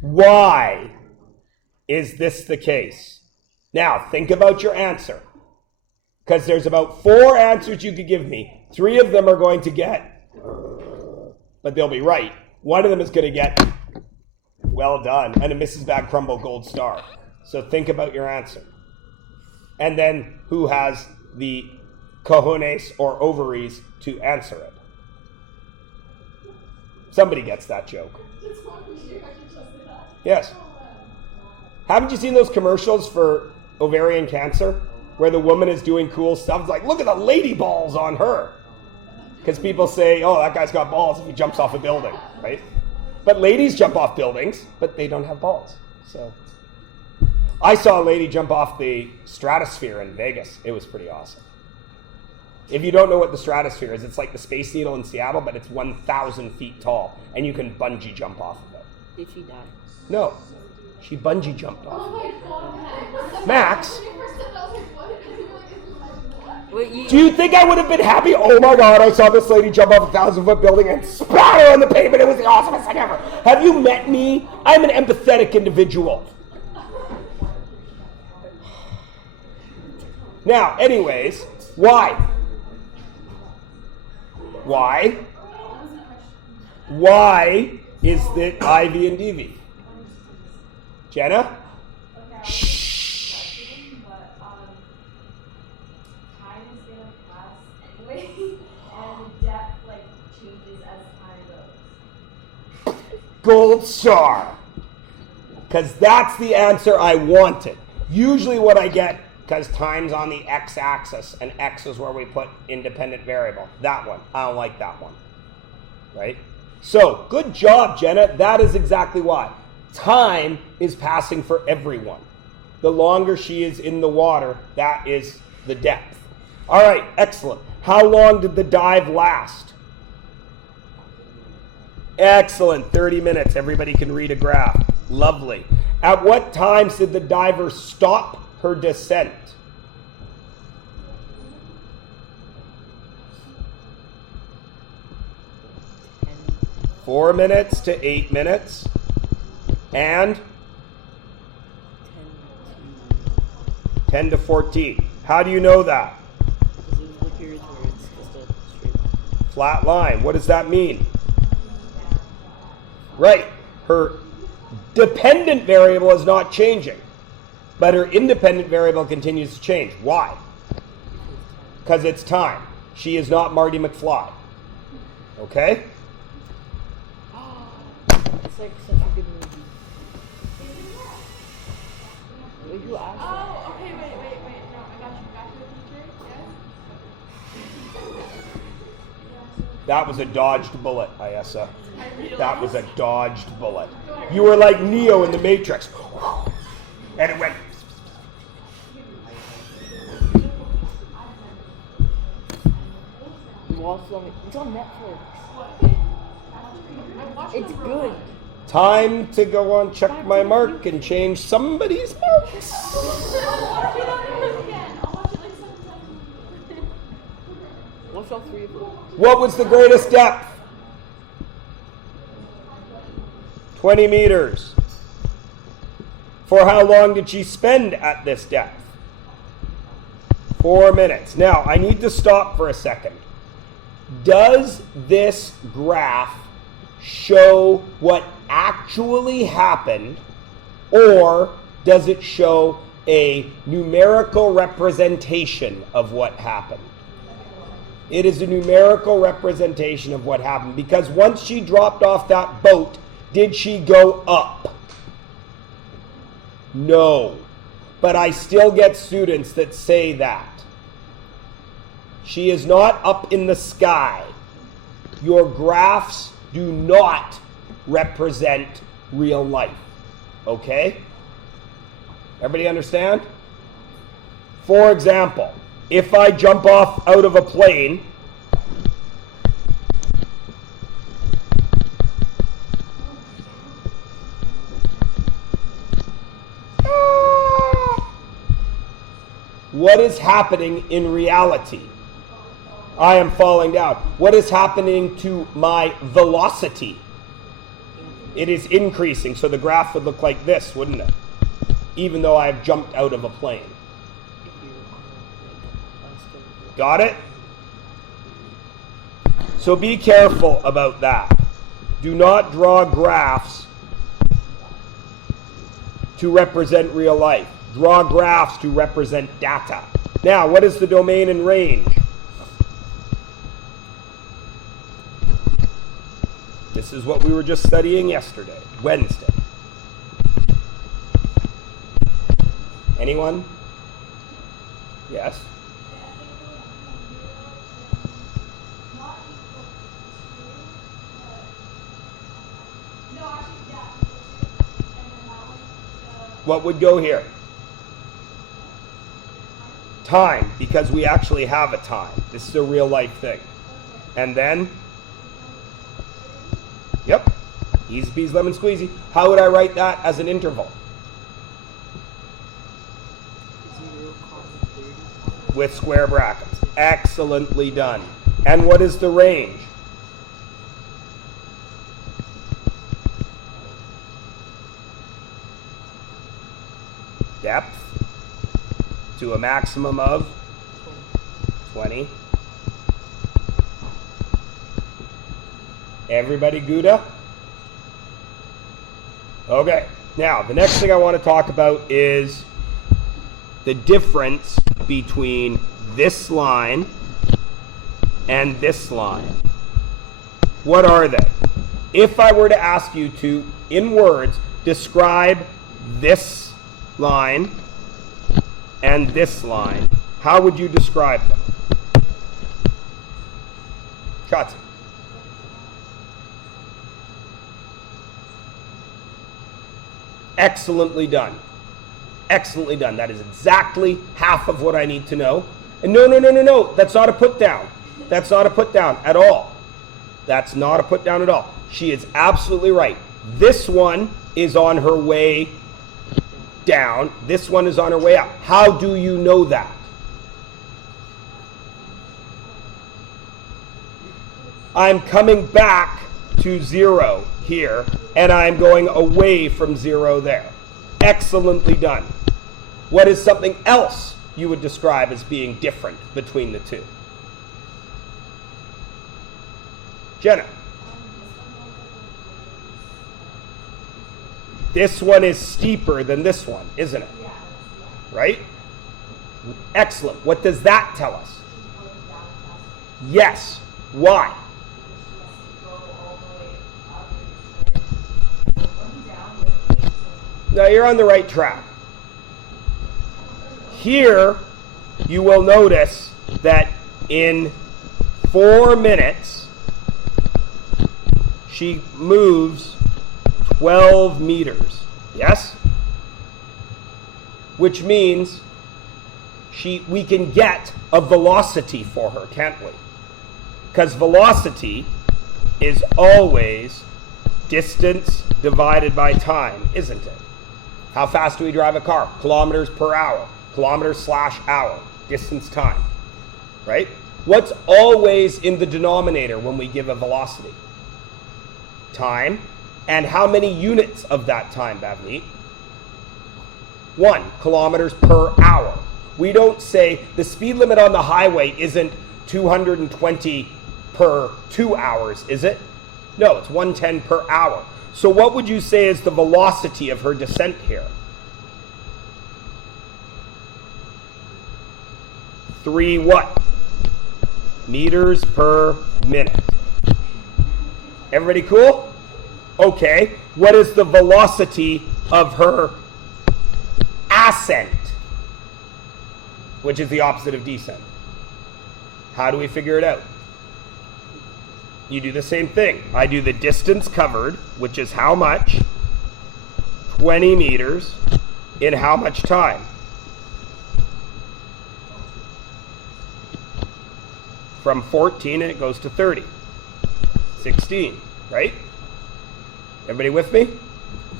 Why is this the case? Now, think about your answer. Because there's about 4 answers you could give me. 3 of them are going to get, but they'll be right. One of them is going to get, well done, and a Mrs. Bag Crumble gold star. So think about your answer. And then who has the cojones or ovaries to answer it? Somebody gets that joke. Yes. Haven't you seen those commercials for ovarian cancer where the woman is doing cool stuff? It's like, look at the lady balls on her. Because people say, oh, that guy's got balls if he jumps off a building, right? But ladies jump off buildings, but they don't have balls. So I saw a lady jump off the stratosphere in Vegas. It was pretty awesome. If you don't know what the stratosphere is, it's like the Space Needle in Seattle, but it's 1,000 feet tall, and you can bungee jump off of it. Did she die? No. She bungee jumped off. Oh my God. Max? Wait, Do you think I would have been happy? Oh my God, I saw this lady jump off a 1,000-foot building and splatter on the pavement. It was the awesomest thing ever. Have you met me? I'm an empathetic individual. Now, anyways, why? Why? Why is it IV and DV? Jenna? Shh. Time is going to pass anyway, and depth changes as time goes. Gold star. Because that's the answer I wanted. Usually what I get, because time's on the x-axis, and x is where we put independent variable. That one. I don't like that one. Right? So, good job, Jenna. That is exactly why. Time is passing for everyone. The longer she is in the water, that is the depth. All right, excellent. How long did the dive last? Excellent, 30 minutes. Everybody can read a graph. Lovely. At what times did the diver stop her descent? Four minutes to 8 minutes. And 10 to 14. How do you know that? Because there's the periods where it's just a straight Flat line. What does that mean? Right. Her dependent variable is not changing, but her independent variable continues to change. Why? Because it's time. She is not Marty McFly. Okay? It's like such a good movie. Wait, who asked that? Oh, okay, wait. No, I got you, teacher. Yes? That was a dodged bullet, Ayessa. That was a dodged bullet. You were like Neo in the Matrix. And it went. It's on Netflix. It's good. Time to go on Check My Mark and change somebody's marks. Watch all 3 of them. What was the greatest depth? 20 meters. For how long did she spend at this depth? 4 minutes. Now, I need to stop for a second. Does this graph show what actually happened, or does it show a numerical representation of what happened? It is a numerical representation of what happened, because once she dropped off that boat, did she go up? No. But I still get students that say that. She is not up in the sky. Your graphs do not represent real life. Okay? Everybody understand? For example, if I jump off out of a plane, what is happening in reality? I am falling down. What is happening to my velocity? It is increasing, so the graph would look like this, wouldn't it? Even though I've jumped out of a plane. If you Got it? So be careful about that. Do not draw graphs to represent real life. Draw graphs to represent data. Now, what is the domain and range? This is what we were just studying yesterday, Wednesday. Anyone? Yes? What would go here? Time, because we actually have a time. This is a real life thing. And then? Yep. Easy peasy lemon squeezy. How would I write that as an interval? 0, 30. With square brackets. Excellently done. And what is the range? Depth to a maximum of 20. Everybody Gouda? Okay. Now, the next thing I want to talk about is the difference between this line and this line. What are they? If I were to ask you to, in words, describe this line and this line, how would you describe them? Shotzi. Excellently done. Excellently done. That is exactly half of what I need to know. And no. That's not a put down. That's not a put down at all. That's not a put down at all. She is absolutely right. This one is on her way down. This one is on her way up. How do you know that? I'm coming back to 0 here, and I'm going away from 0 there. Excellently done. What is something else you would describe as being different between the two? Jenna. This one is steeper than this one, isn't it? Right? Excellent. What does that tell us? Yes. Why? Now you're on the right track. Here, you will notice that in 4 minutes, she moves 12 meters. Yes? Which means we can get a velocity for her, can't we? Because velocity is always distance divided by time, isn't it? How fast do we drive a car? Kilometers per hour. Kilometers/hour. Distance time. Right? What's always in the denominator when we give a velocity? Time. And how many units of that time, Bhavneet? 1. Kilometers per hour. We don't say the speed limit on the highway isn't 220 per 2 hours, is it? No, it's 110 per hour. So what would you say is the velocity of her descent here? 3 what? Meters per minute. Everybody cool? Okay. What is the velocity of her ascent? Which is the opposite of descent. How do we figure it out? You do the same thing. I do the distance covered, which is how much? 20 meters in how much time? From 14 and it goes to 30. 16, right? Everybody with me?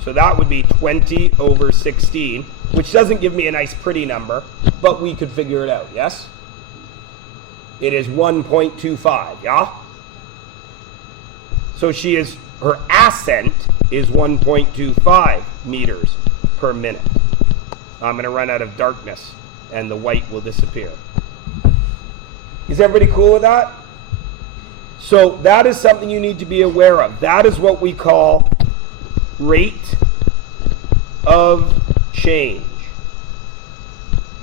So that would be 20 over 16, which doesn't give me a nice pretty number, but we could figure it out, yes? It is 1.25, yeah? So she is her ascent is 1.25 meters per minute. I'm going to run out of darkness and the white will disappear. Is everybody cool with that? So that is something you need to be aware of. That is what we call rate of change.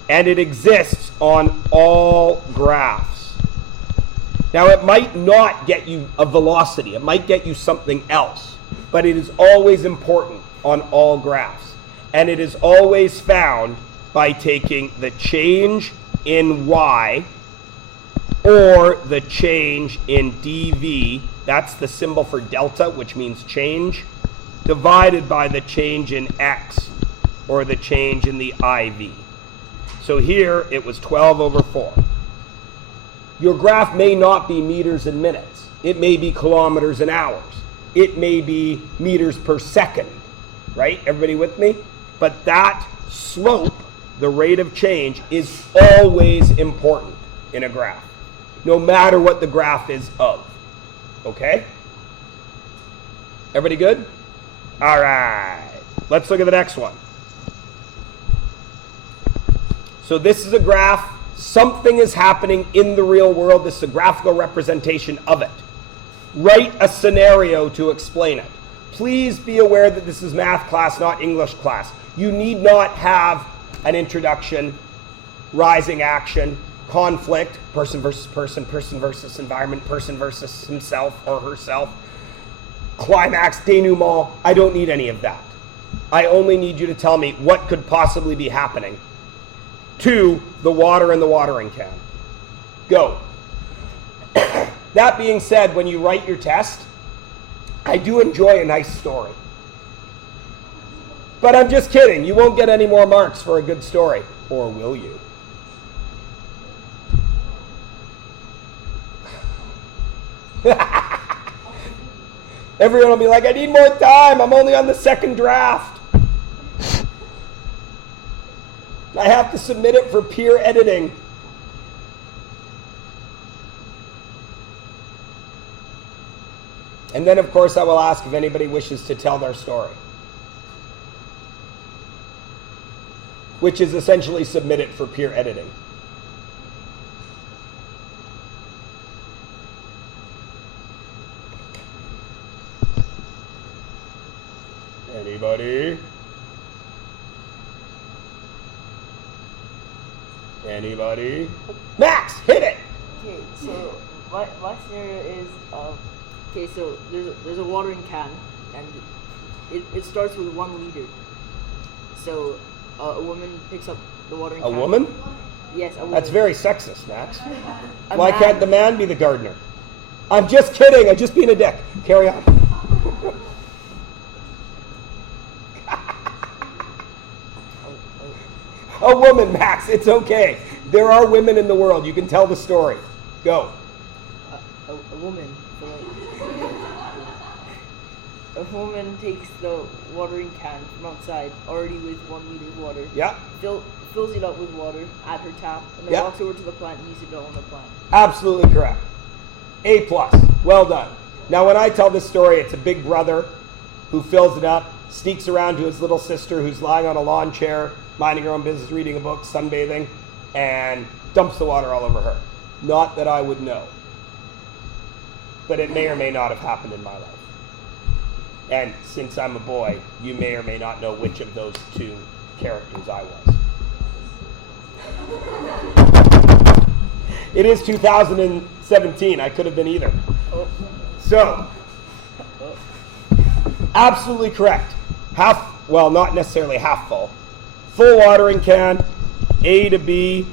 And it exists on all graphs. Now it might not get you a velocity, it might get you something else, but it is always important on all graphs. And it is always found by taking the change in y or the change in dv, that's the symbol for delta, which means change, divided by the change in x, or the change in the IV. So here it was 12 over 4. Your graph may not be meters and minutes. It may be kilometers and hours. It may be meters per second, right? Everybody with me? But that slope, the rate of change, is always important in a graph, no matter what the graph is of. Okay? Everybody good? All right. Let's look at the next one. So this is a graph. Something is happening in the real world. This is a graphical representation of it. Write a scenario to explain it. Please be aware that this is math class, not English class. You need not have an introduction, rising action, conflict, person versus environment, person versus himself or herself, climax, denouement. I don't need any of that. I only need you to tell me what could possibly be happening to the water in the watering can. Go. That being said, when you write your test, I do enjoy a nice story. But I'm just kidding. You won't get any more marks for a good story. Or will you? Everyone will be like, I need more time. I'm only on the second draft. I have to submit it for peer editing. And then, of course, I will ask if anybody wishes to tell their story, which is essentially submit it for peer editing. Anybody? Anybody? Max, hit it! Okay, so my scenario is, okay, so there's a watering can, and it starts with 1 liter. So a woman picks up the watering can. A woman? Yes, a woman. That's very sexist, Max. A Why man. can't the man be the gardener? I'm just kidding. I'm just being a dick. Carry on. A woman, Max. It's okay. There are women in the world. You can tell the story. Go. A woman. A woman takes the watering can from outside, already with 1 liter of water. Yeah. Fills it up with water at her tap, and then Yeah. walks over to the plant and uses it all on the plant. Absolutely correct. A+. Well done. Now, when I tell this story, it's a big brother who fills it up, sneaks around to his little sister who's lying on a lawn chair, minding her own business, reading a book, sunbathing, and dumps the water all over her. Not that I would know. But it may or may not have happened in my life. And since I'm a boy, you may or may not know which of those two characters I was. It is 2017. I could have been either. So, absolutely correct. Well, not necessarily half full. Full watering can, A to B.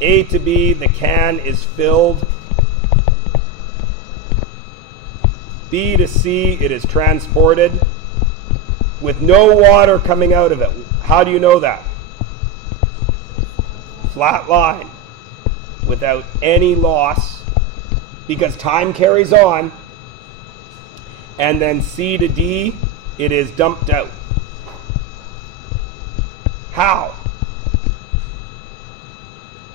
A to B, the can is filled. B to C, it is transported with no water coming out of it. How do you know that? Flat line, without any loss, because time carries on. And then C to D, it is dumped out. How?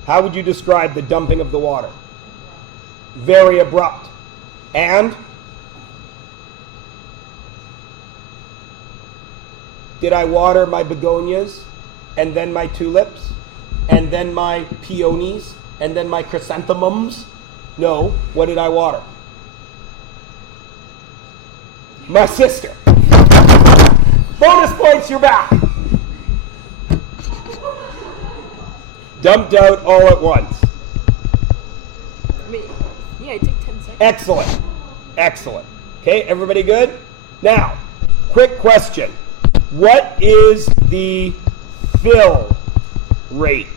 How would you describe the dumping of the water? Very abrupt. And Did I water my begonias, and then my tulips, and then my peonies, and then my chrysanthemums? No. What did I water? My sister. Bonus points, you're back. Dumped out all at once. I mean, yeah, it took 10 seconds. Excellent. Excellent. Okay, everybody good? Now, quick question. What is the fill rate?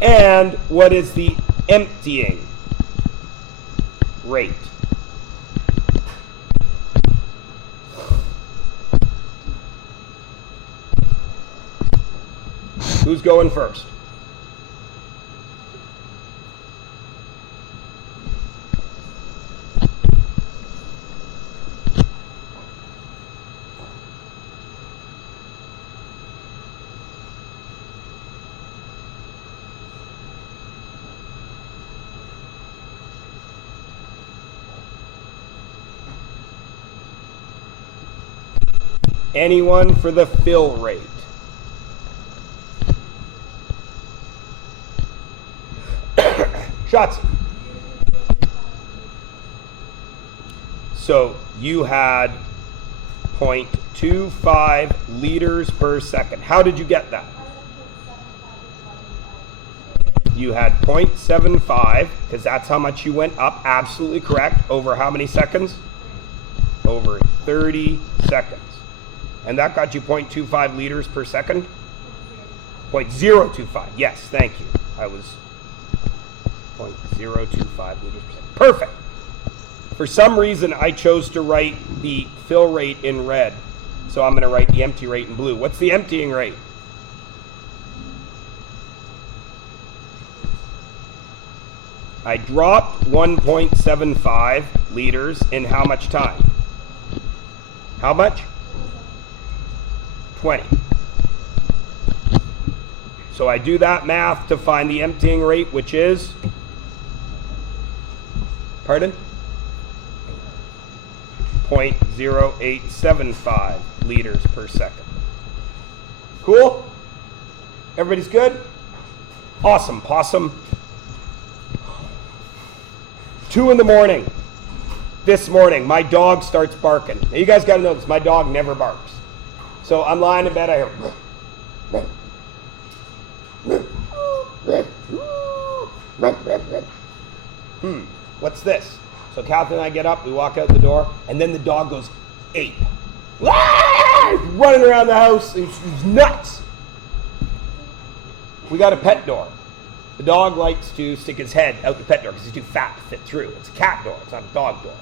And what is the emptying rate? Who's going first? Anyone for the fill rate? Shots. So you had 0.25 liters per second. How did you get that? You had 0.75, because that's how much you went up. Absolutely correct. Over how many seconds? Over 30 seconds. And that got you 0.25 liters per second? 0.025. Yes, thank you. I was 0.025 liters per second. Perfect. For some reason, I chose to write the fill rate in red. So I'm going to write the empty rate in blue. What's the emptying rate? I dropped 1.75 liters in how much time? How much? 20. So I do that math to find the emptying rate, which is, pardon? 0.0875 liters per second. Cool? Everybody's good? Awesome, possum. 2 in the morning. This morning, my dog starts barking. Now you guys got to know this. My dog never barks. So I'm lying in bed. I hear. What's this? So Kathy and I get up. We walk out the door, and then the dog goes ape. He's running around the house. He's nuts. We got a pet door. The dog likes to stick his head out the pet door because he's too fat to fit through. It's a cat door. It's not a dog door.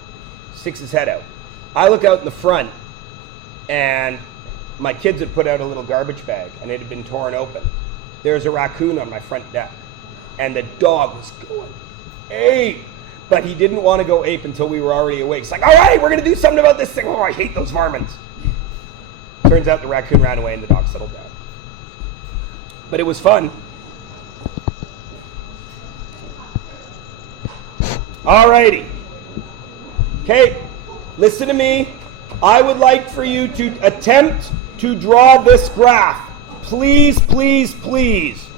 Sticks his head out. I look out in the front, and my kids had put out a little garbage bag, and it had been torn open. There's a raccoon on my front deck, and the dog was going ape. But he didn't want to go ape until we were already awake. It's like, all right, we're going to do something about this thing. Oh, I hate those varmints. Turns out the raccoon ran away, and the dog settled down. But it was fun. Alrighty. Okay, listen to me. I would like for you to attempt to draw this graph. Please, please, please.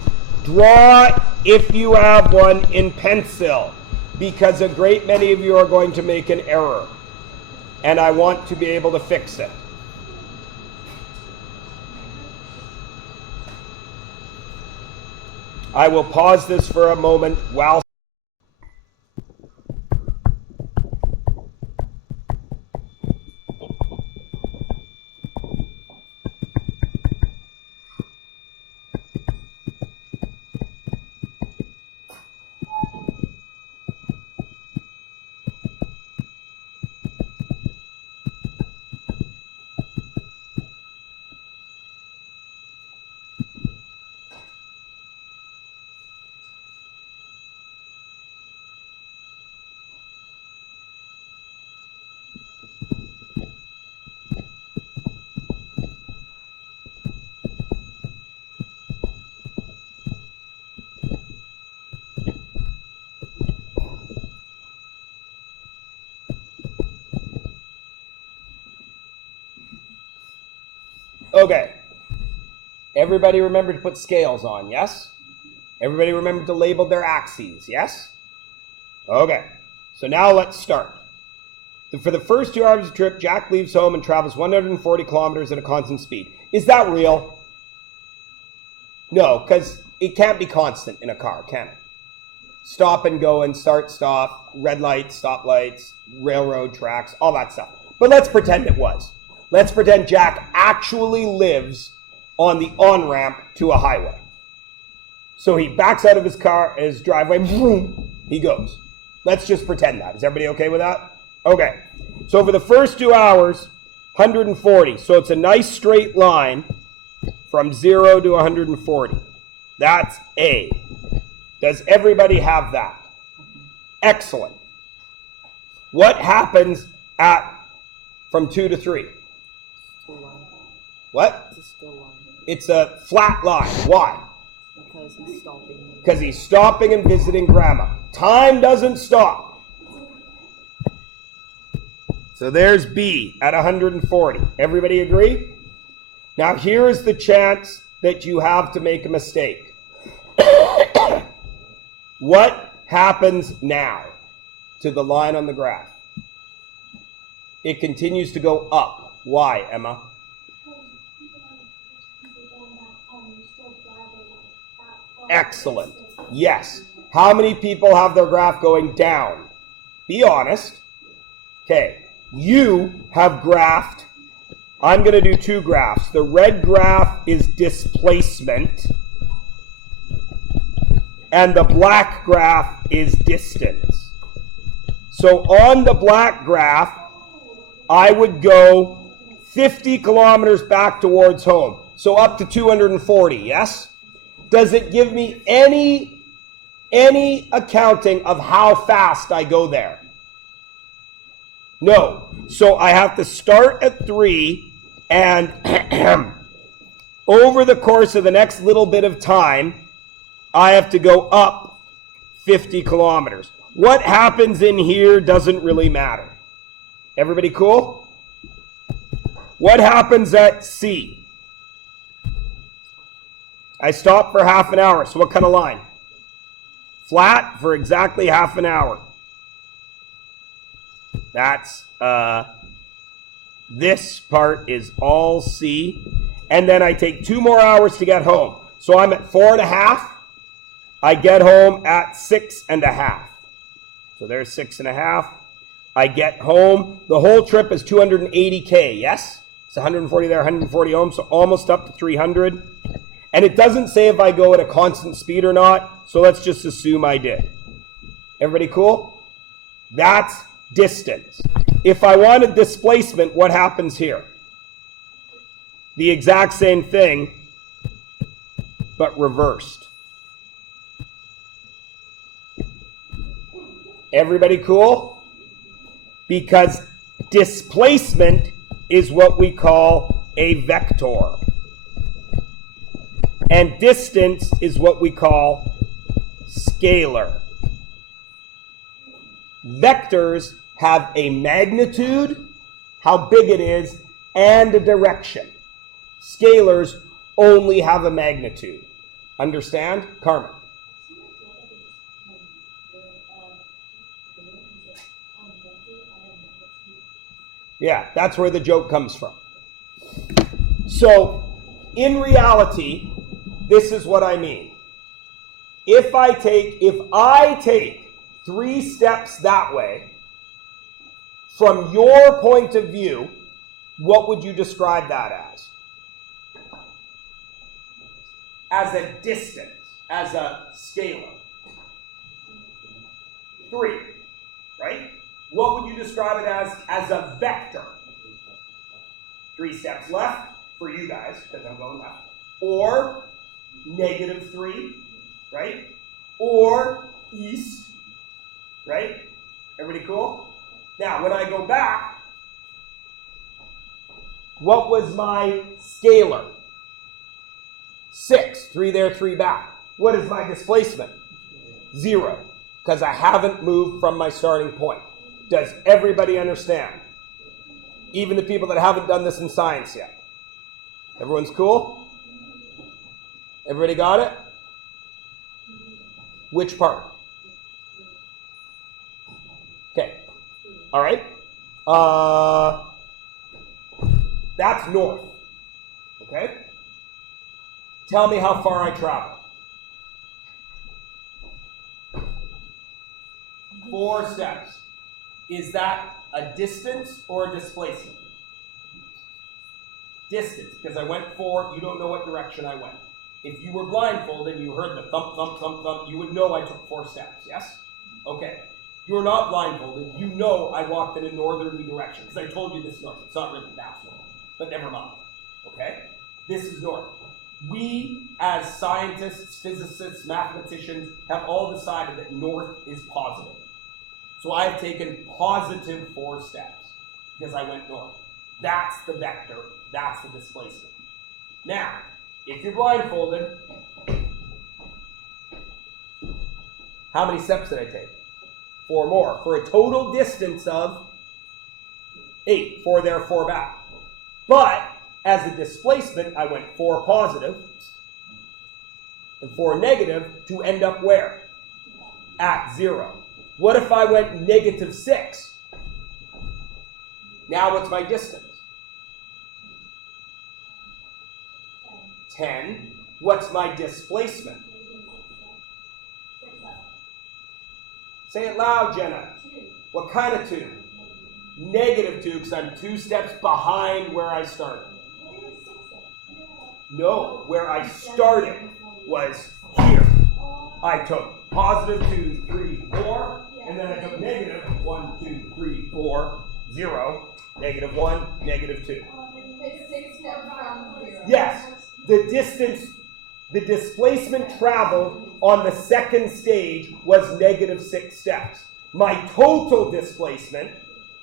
Draw, if you have one, in pencil, because a great many of you are going to make an error, and I want to be able to fix it. I will pause this for a moment while Okay. Everybody remember to put scales on, yes? Everybody remember to label their axes, yes? Okay. So now let's start. For the first 2 hours of the trip, Jack leaves home and travels 140 kilometers at a constant speed. Is that real? No, because it can't be constant in a car, can it? Stop and go and start, stop, red lights, stop lights, railroad tracks, all that stuff. But let's pretend it was. Let's pretend Jack actually lives on the on-ramp to a highway. So he backs out of his car, his driveway, boom, he goes. Let's just pretend that. Is everybody okay with that? Okay. So for the first 2 hours, 140. So it's a nice straight line from 0 to 140. That's A. Does everybody have that? Excellent. What happens from 2 to 3? Still line. What? It's a still line. It's a flat line. Why? Because he's stopping. Because he's stopping and visiting grandma. Time doesn't stop. So there's B at 140. Everybody agree? Now here is the chance that you have to make a mistake. What happens now to the line on the graph? It continues to go up. Why, Emma? Excellent. Yes. How many people have their graph going down? Be honest. Okay. You have graphed. I'm going to do 2 graphs. The red graph is displacement. And the black graph is distance. So on the black graph, I would go 50 kilometers back towards home. So up to 240, yes? Does it give me any accounting of how fast I go there? No. So I have to start at 3 and over the course of the next little bit of time, I have to go up 50 kilometers. What happens in here doesn't really matter. Everybody cool? What happens at C? I stop for half an hour. So what kind of line? Flat for exactly half an hour. That's, this part is all C. And then I take 2 more hours to get home. So I'm at 4.5. I get home at 6.5. So there's 6.5. I get home. The whole trip is 280K, yes? It's 140 there, 140 home, so almost up to 300. And it doesn't say if I go at a constant speed or not, so let's just assume I did. Everybody cool? That's distance. If I wanted displacement, what happens here? The exact same thing, but reversed. Everybody cool? Because displacement is what we call a vector. And distance is what we call scalar. Vectors have a magnitude, how big it is, and a direction. Scalars only have a magnitude. Understand? Carmen. Yeah, that's where the joke comes from. So, in reality, this is what I mean. If I take 3 steps that way, from your point of view, what would you describe that as? As a distance, as a scalar. 3, right? What would you describe it as a vector? 3 steps left for you guys, because I'm going left. Or -3, right? Or east, right? Everybody cool? Now, when I go back, what was my scalar? 6, 3 there, 3 back. What is my displacement? 0, because I haven't moved from my starting point. Does everybody understand? Even the people that haven't done this in science yet. Everyone's cool? Everybody got it? Which part? Okay. All right. That's north. Okay? Tell me how far I travel. 4 steps. Is that a distance or a displacement? Distance, because I went 4, you don't know what direction I went. If you were blindfolded and you heard the thump, thump, thump, thump, you would know I took 4 steps, yes? Okay. You're not blindfolded, you know I walked in a northerly direction, because I told you this is north. It's not really that north, but never mind. Okay? This is north. We, as scientists, physicists, mathematicians, have all decided that north is positive. So I've taken positive 4 steps, because I went north. That's the vector. That's the displacement. Now, if you're blindfolded, how many steps did I take? 4 more, for a total distance of 8. 4 there, 4 back. But, as a displacement, I went 4 positive and 4 negative to end up where? At 0. What if I went -6? Now what's my distance? 10. What's my displacement? Say it loud, Jenna. 2. What kind of 2? -2, because I'm 2 steps behind where I started. No, where I started was here. I took positive 2, 3, 4, and then I took negative 1, 2, 3, 4, 0, -1, -2. It's 6 steps from 0. Yes, the distance, the displacement traveled on the second stage was -6 steps. My total displacement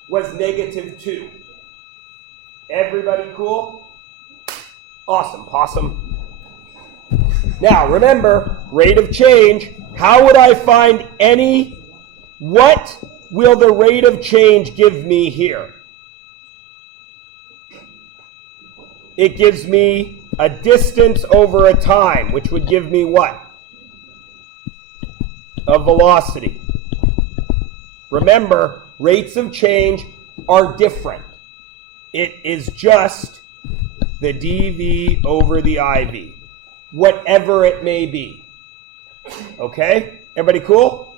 was -2. Everybody cool? Awesome, possum. Now, remember, rate of change. How would I find what will the rate of change give me here? It gives me a distance over a time, which would give me what? A velocity. Remember, rates of change are different. It is just the dv over the iv, whatever it may be. Okay? Everybody cool?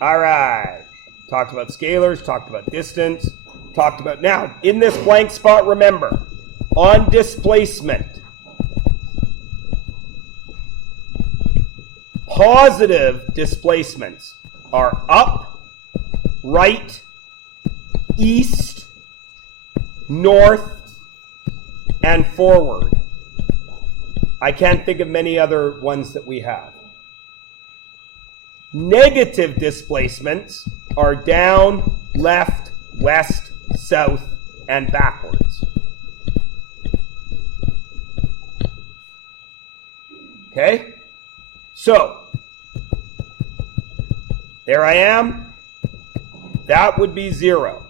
All right. Talked about scalars, talked about distance, talked about... Now, in this blank spot, remember, on displacement, positive displacements are up, right, east, north, and forward. I can't think of many other ones that we have. Negative displacements are down, left, west, south, and backwards. Okay? So, there I am. That would be 0.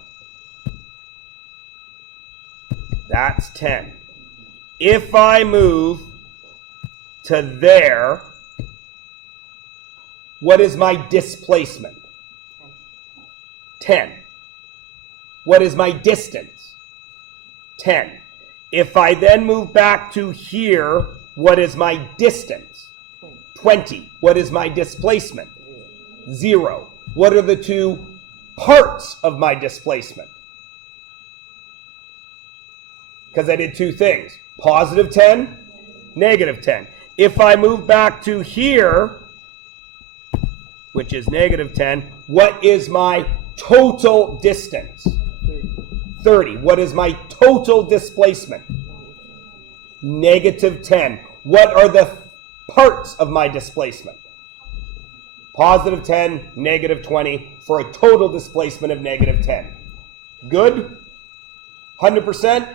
That's 10. If I move to there, what is my displacement? 10. What is my distance? 10. If I then move back to here, what is my distance? 20. What is my displacement? 0. What are the 2 parts of my displacement? Because I did 2 things. Positive 10, negative 10. If I move back to here, which is negative 10, what is my total distance? 30. What is my total displacement? Negative 10. What are the parts of my displacement? Positive 10, negative 20, for a total displacement of negative 10. Good? 100%?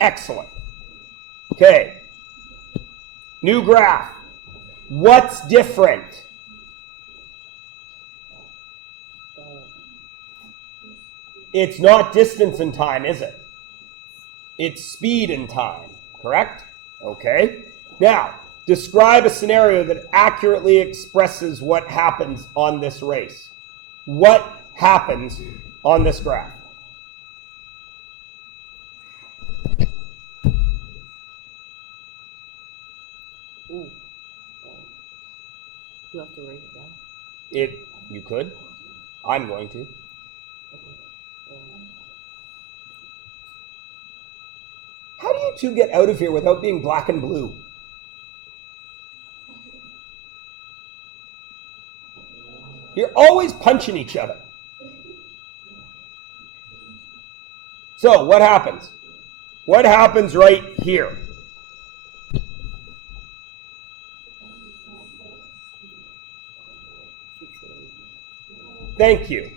Excellent. Okay. New graph. What's different? It's not distance and time, is it? It's speed and time. Correct? Okay. Now, describe a scenario that accurately expresses what happens on this race. What happens on this graph? Ooh. You have to write it down. You could. I'm going to. How do you two get out of here without being black and blue? You're always punching each other. So, what happens? What happens right here? Thank you.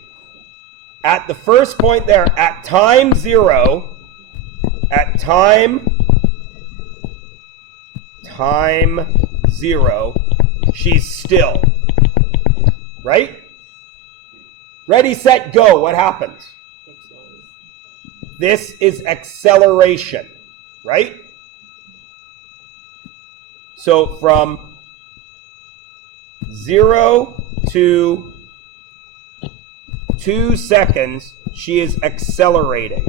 At the first point there, at time 0, at time 0, she's still. Right? Ready, set, go. What happens? This is acceleration. Right? So from 0 to 2 seconds, she is accelerating.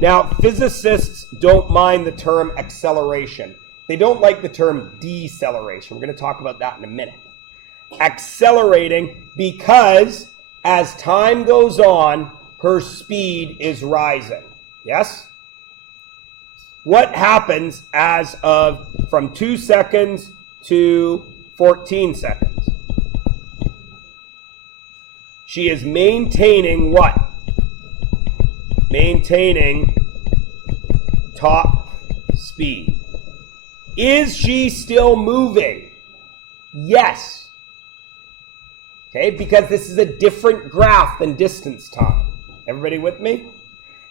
Now, physicists don't mind the term acceleration. They don't like the term deceleration. We're going to talk about that in a minute. Accelerating because as time goes on, her speed is rising. Yes? What happens from 2 seconds to 14 seconds? She is maintaining what? Maintaining top speed. Is she still moving? Yes. Okay, because this is a different graph than distance time. Everybody with me?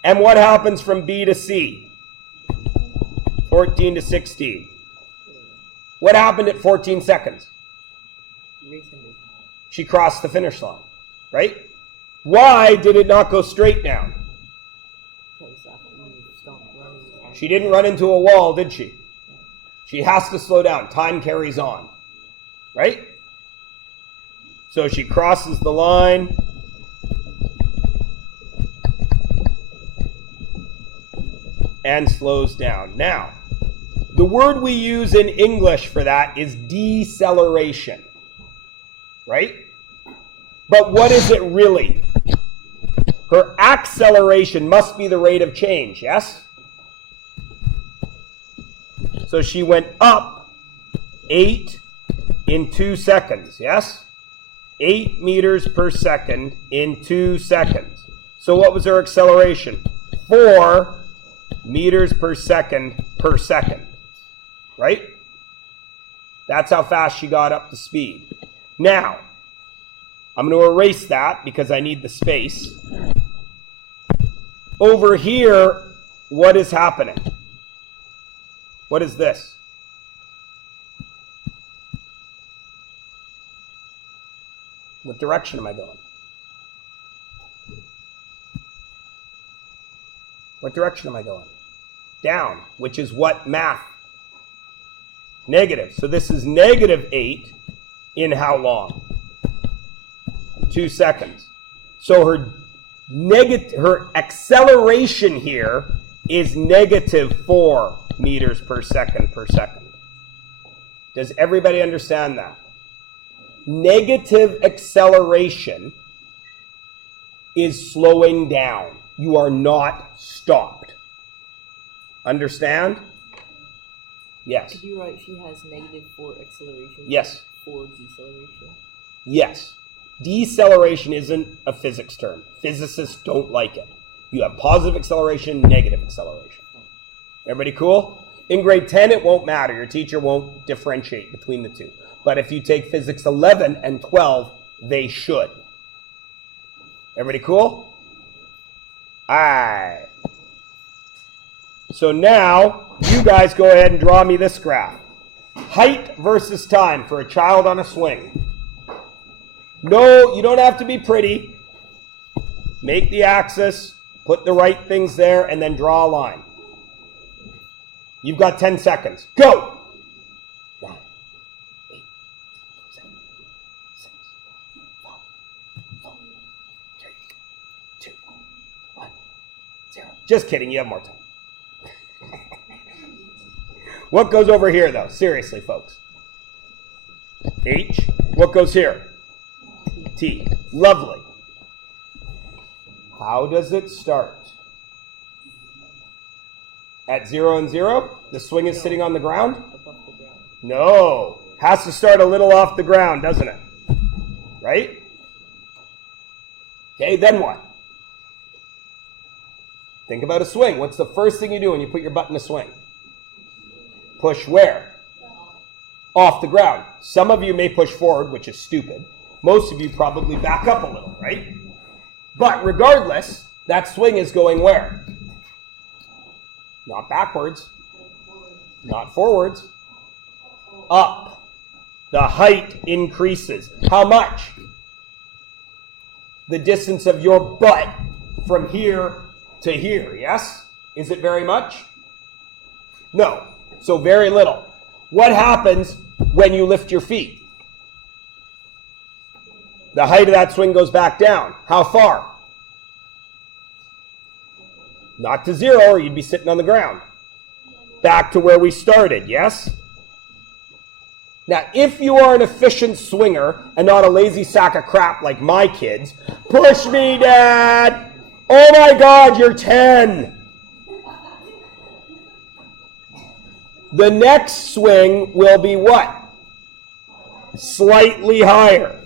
And what happens from B to C? 14 to 16. What happened at 14 seconds? She crossed the finish line. Right? Why did it not go straight down? She didn't run into a wall, did she? She has to slow down. Time carries on. Right? So she crosses the line. And slows down. Now, the word we use in English for that is deceleration. Right? But what is it really? Her acceleration must be the rate of change, yes? So she went up 8 in 2 seconds, yes? 8 meters per second in 2 seconds. So what was her acceleration? 4 meters per second, right? That's how fast she got up to speed. Now, I'm going to erase that because I need the space. Over here, what is happening? What is this? What direction am I going? What direction am I going? Down, which is what math? Negative. So this is -8 in how long? 2 seconds. So her acceleration here is -4 meters per second. Does everybody understand that? Negative acceleration is slowing down. You are not stopped. Understand? Yes. Could you write she has -4 acceleration? Yes. 4 deceleration? Yes. Deceleration isn't a physics term. Physicists don't like it. You have positive acceleration, negative acceleration. Everybody cool? In grade 10, it won't matter. Your teacher won't differentiate between the two. But if you take physics 11 and 12, they should. Everybody cool? All right. So now, you guys go ahead and draw me this graph. Height versus time for a child on a swing. No, you don't have to be pretty. Make the axis, put the right things there, and then draw a line. You've got 10 seconds. Go! 9, 8, 7, 6, 5, 4, 3, 2, 1, 0. Just kidding, you have more time. What goes over here, though? Seriously, folks. H. What goes here? T. Lovely. How does it start? At 0 and 0? The swing is sitting on the ground? Above the ground. No. Has to start a little off the ground, doesn't it? Right? Okay, then what? Think about a swing. What's the first thing you do when you put your butt in a swing? Push where? Off the ground. Some of you may push forward, which is stupid. Most of you probably back up a little, right? But regardless, that swing is going where? Not backwards. Not forwards. Up. The height increases. How much? The distance of your butt from here to here, yes? Is it very much? No. So very little. What happens when you lift your feet? The height of that swing goes back down. How far? Not to 0, or you'd be sitting on the ground. Back to where we started, yes? Now, if you are an efficient swinger and not a lazy sack of crap like my kids, push me, Dad! Oh my God, you're 10! The next swing will be what? Slightly higher.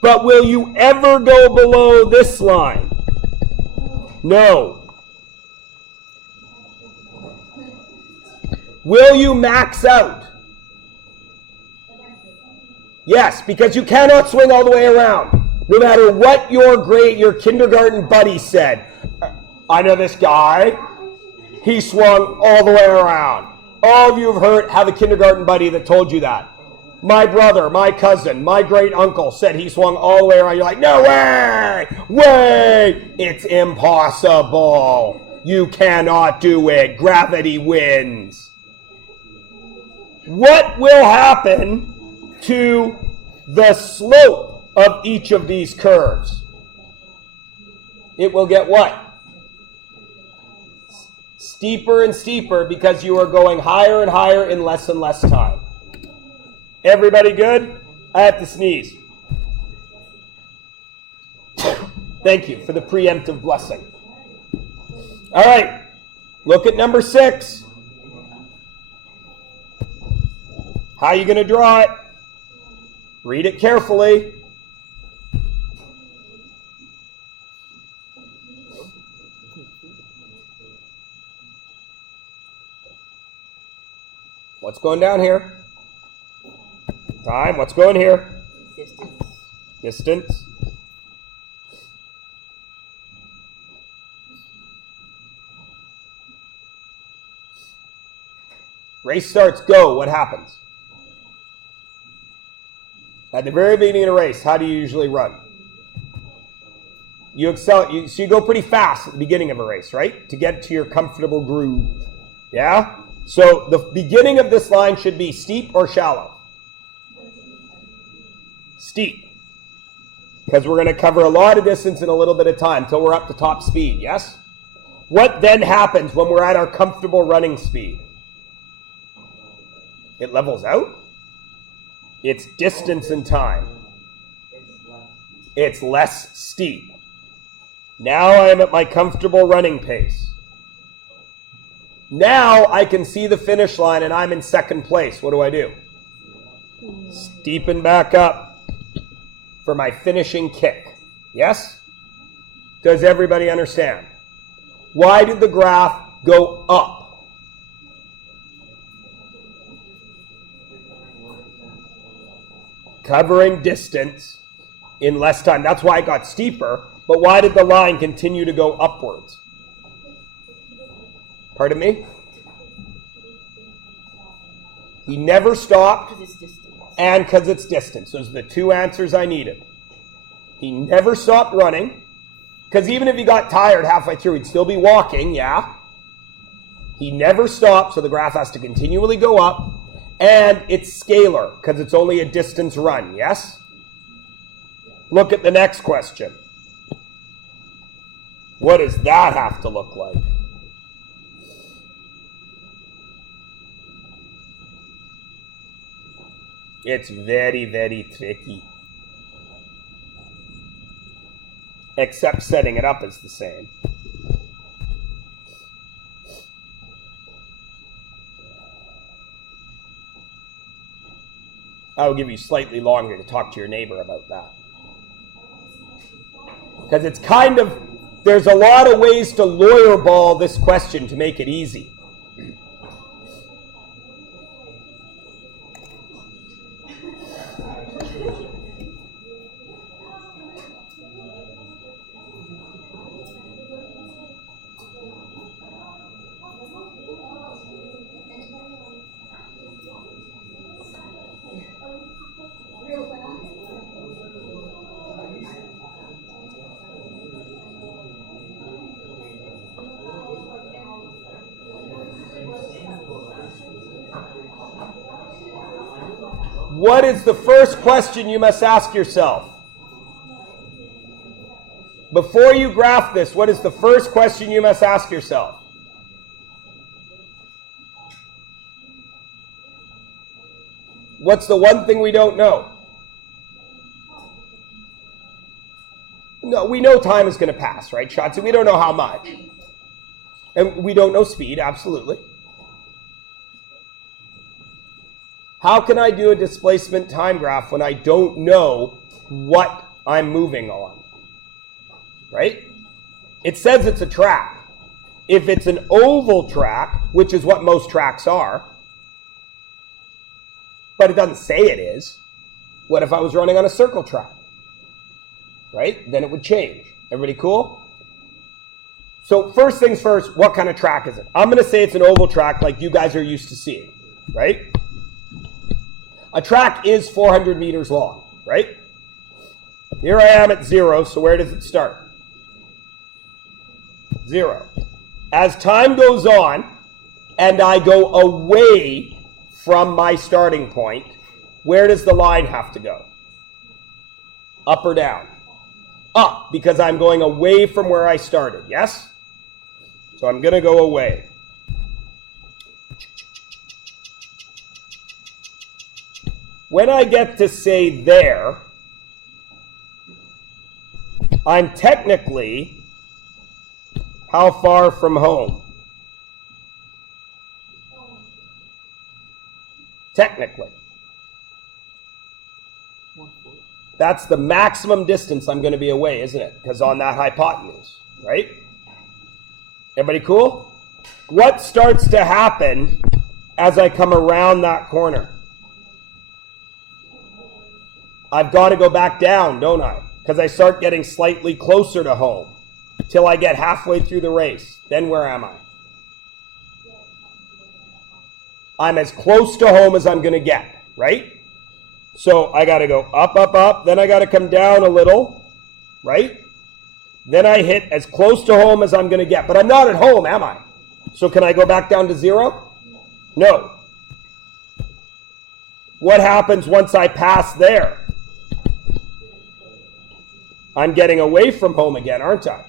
But will you ever go below this line? No. Will you max out? Yes, because you cannot swing all the way around. No matter what your kindergarten buddy said. I know this guy. He swung all the way around. All of you have a kindergarten buddy that told you that. My brother, my cousin, my great uncle said he swung all the way around. You're like, no way! Way! It's impossible. You cannot do it. Gravity wins. What will happen to the slope of each of these curves? It will get what? Steeper and steeper because you are going higher and higher in less and less time. Everybody good? I have to sneeze. Thank you for the preemptive blessing. All right, look at number 6. How are you going to draw it? Read it carefully. What's going down here? Time. What's going here? Distance. Distance. Race starts. Go. What happens? At the very beginning of a race, how do you usually run? You excel. So you go pretty fast at the beginning of a race, right? To get to your comfortable groove. Yeah? So the beginning of this line should be steep or shallow? Steep. Because we're going to cover a lot of distance in a little bit of time until we're up to top speed, yes? What then happens when we're at our comfortable running speed? It levels out. It's distance and time. It's less steep. Now I am at my comfortable running pace. Now I can see the finish line and I'm in second place. What do? Steepen back up for my finishing kick. Yes? Does everybody understand? Why did the graph go up? Covering distance in less time. That's why it got steeper. But why did the line continue to go upwards? Pardon me? He never stopped. Because it's distance. And because it's distance. Those are the two answers I needed. He never stopped running. Because even if he got tired halfway through, he'd still be walking, yeah? He never stops, so the graph has to continually go up. And it's scalar, because it's only a distance run, yes? Look at the next question. What does that have to look like? It's very, very tricky. Except setting it up is the same. I will give you slightly longer to talk to your neighbor about that. Because it's kind of, there's a lot of ways to lawyer ball this question to make it easy. What is the first question you must ask yourself? Before you graph this, what is the first question you must ask yourself? What's the one thing we don't know? No, we know time is going to pass, right, Shotzi? We don't know how much. And we don't know speed, absolutely. How can I do a displacement time graph when I don't know what I'm moving on? Right? It says it's a track. If it's an oval track, which is what most tracks are, but it doesn't say it is, what if I was running on a circle track? Right? Then it would change. Everybody cool? So first things first, what kind of track is it? I'm going to say it's an oval track like you guys are used to seeing, right? A track is 400 meters long, right? Here I am at 0, so where does it start? 0. As time goes on, and I go away from my starting point, where does the line have to go? Up or down? Up, because I'm going away from where I started, yes? So I'm going to go away. When I get to say there, I'm technically how far from home? Technically. That's the maximum distance I'm going to be away, isn't it? Because on that hypotenuse, right? Everybody cool? What starts to happen as I come around that corner? I've got to go back down, don't I? Because I start getting slightly closer to home till I get halfway through the race. Then where am I? I'm as close to home as I'm going to get, right? So I got to go up, up, up. Then I got to come down a little, right? Then I hit as close to home as I'm going to get. But I'm not at home, am I? So can I go back down to 0? No. What happens once I pass there? I'm getting away from home again, aren't I?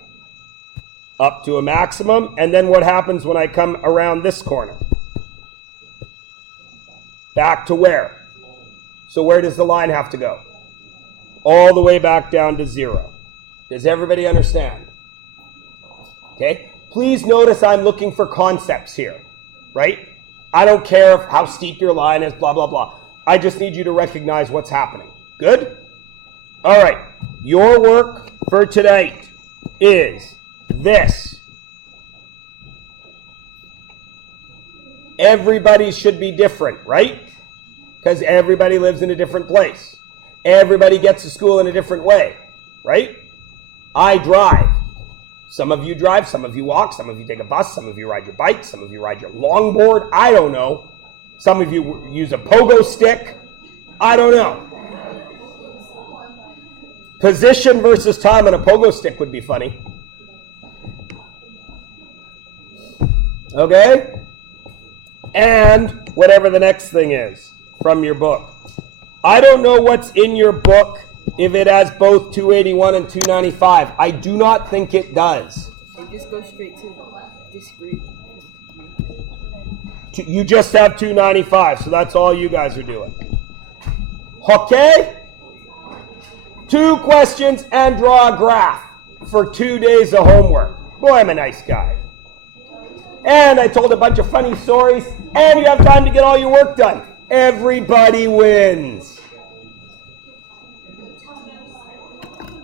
Up to a maximum. And then what happens when I come around this corner? Back to where? So where does the line have to go? All the way back down to 0. Does everybody understand? Okay. Please notice I'm looking for concepts here, right? I don't care how steep your line is, blah, blah, blah. I just need you to recognize what's happening. Good? All right. Your work for tonight is this. Everybody should be different, right? Because everybody lives in a different place. Everybody gets to school in a different way, right? I drive. Some of you drive, some of you walk, some of you take a bus, some of you ride your bike, some of you ride your longboard. I don't know. Some of you use a pogo stick. I don't know. Position versus time on a pogo stick would be funny. Okay? and whatever the next thing is from your book. I don't know what's in your book if it has both 281 and 295. I do not think it does. They just go straight to discrete. You just have 295, so that's all you guys are doing. Okay? 2 questions and draw a graph for 2 days of homework. Boy, I'm a nice guy. And I told a bunch of funny stories, and you have time to get all your work done. Everybody wins.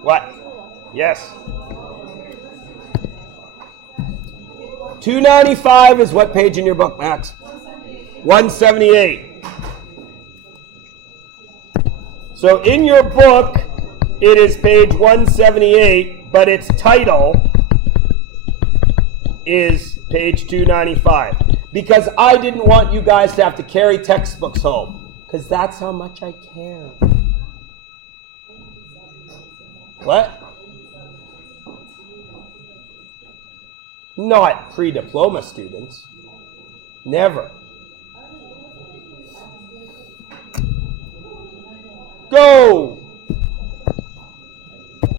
What? Yes. 295 is what page in your book, Max? 178. So in your book, it is page 178, but its title is page 295. Because I didn't want you guys to have to carry textbooks home. Because that's how much I care. What? Not pre-diploma students. Never. Go!